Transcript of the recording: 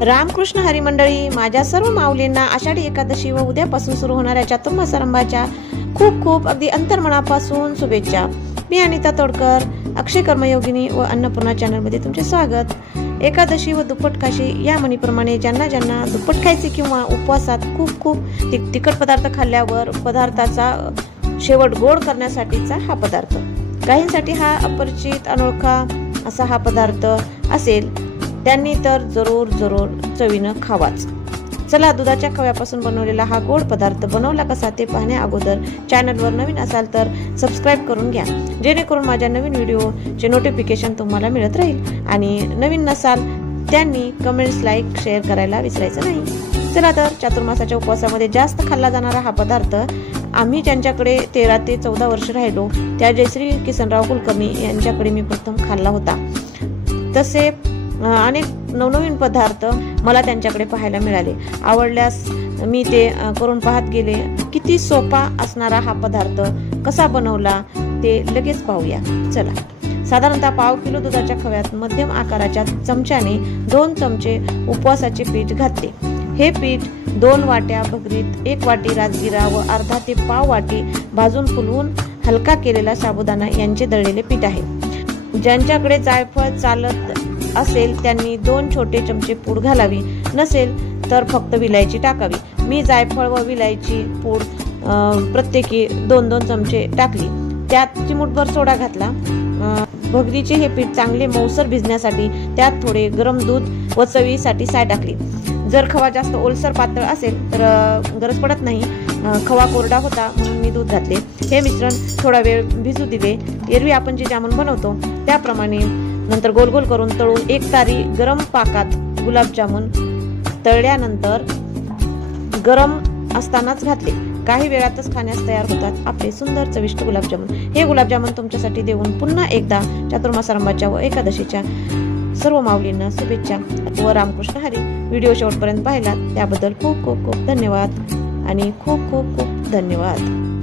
रामकृष्ण हरी मंडळी, माझ्या सर्व माऊलींना आषाढी एकादशी व उद्यापासून सुरू होणाऱ्या चातुर्मास आरंभाच्या खूप खूप अगदी अंतर्मनापासून शुभेच्छा। मी अनिता तोडकर, अक्षय कर्मयोगिनी व अन्नपूर्णा चॅनल मध्ये तुमचे स्वागत। एकादशी व दुप्पट खाशी या म्हणीप्रमाणे ज्यांना ज्यांना दुप्पट खायचे किंवा उपवासात खूप खूप तिखट पदार्थ खाल्ल्यावर पदार्थाचा शेवट गोड करण्यासाठीचा हा पदार्थ, काहींसाठी हा अपरिचित अनोळखा असा हा पदार्थ असेल, त्यांनी तर जरूर जरूर चवीनं खावाच। चला, दुधाच्या खव्यापासून बनवलेला हा गोड पदार्थ बनवला कसा ते पाहण्या अगोदर चॅनलवर नवीन असाल तर सबस्क्राईब करून घ्या, जेणेकरून माझ्या नवीन व्हिडिओचे नोटिफिकेशन तुम्हाला मिळत राहील। आणि नवीन नसाल त्यांनी कमेंट्स, लाईक, शेअर करायला विसरायचं नाही। चला तर, चातुर्मासाच्या उपवासामध्ये जास्त खाल्ला जाणारा हा पदार्थ आम्ही ज्यांच्याकडे 13 ते 14 वर्ष राहिलो त्या जयश्री किसनराव कुलकर्णी यांच्याकडे मी प्रथम खाल्ला होता। तसे अनेक नवनवीन पदार्थ मला त्यांच्याकडे पाहायला मिळाले, आवडल्यास मी ते करून पाहत गेले। किती सोपा असणारा हा पदार्थ कसा बनवला ते लगेच पाहूया। चला, साधारणतः पाव किलो दुधाच्या खव्यात मध्यम आकाराच्या चमच्याने 2 चमचे उपवासाचे पीठ घातले। हे पीठ 2 वाट्या भगरीत 1 वाटी राजगिरा व अर्धा ते पाव वाटी भाजून फुलवून हलका केलेला साबुदाणा यांचे दळलेले पीठ आहे। ज्यांच्याकडे जायफळ चालत असेल त्यांनी 2 छोटे चमचे पूड घालावी, नसेल तर फक्त विलायची टाकावी। मी जायफळ व विलायची पूड प्रत्येकी 2-2 चमचे टाकली, त्यात चिमूटभर सोडा घातला। भगरीचे हे पीठ चांगले मऊसर भिजण्यासाठी त्यात थोडे गरम दूध व चवीसाठी साय टाकली। जर खवा जास्त ओलसर पातळ असेल तर गरज पडत नाही, खवा कोरडा होता म्हणून मी दूध घातले। हे मिश्रण थोडा वेळ भिजू दिले। एरवी आपण जे जामून बनवतो त्याप्रमाणे नंतर गोल गोल करून तळून 1 तारी गरम पाकात गुलाबजामुन तळल्यानंतर गरम असतानाच घातले। काही वेळातच खाण्यास तयार होतात आपले सुंदर चविष्ट गुलाबजामुन। हे गुलाबजामुन तुमच्यासाठी देऊन पुन्हा एकदा चातुर्मास आरंभाच्या व एकादशीच्या सर्व माऊलींना शुभेच्छा व रामकृष्ण हरी। व्हिडिओ शेवटपर्यंत पाहिला त्याबद्दल खूप खूप खूप धन्यवाद आणि खूप खूप खूप धन्यवाद।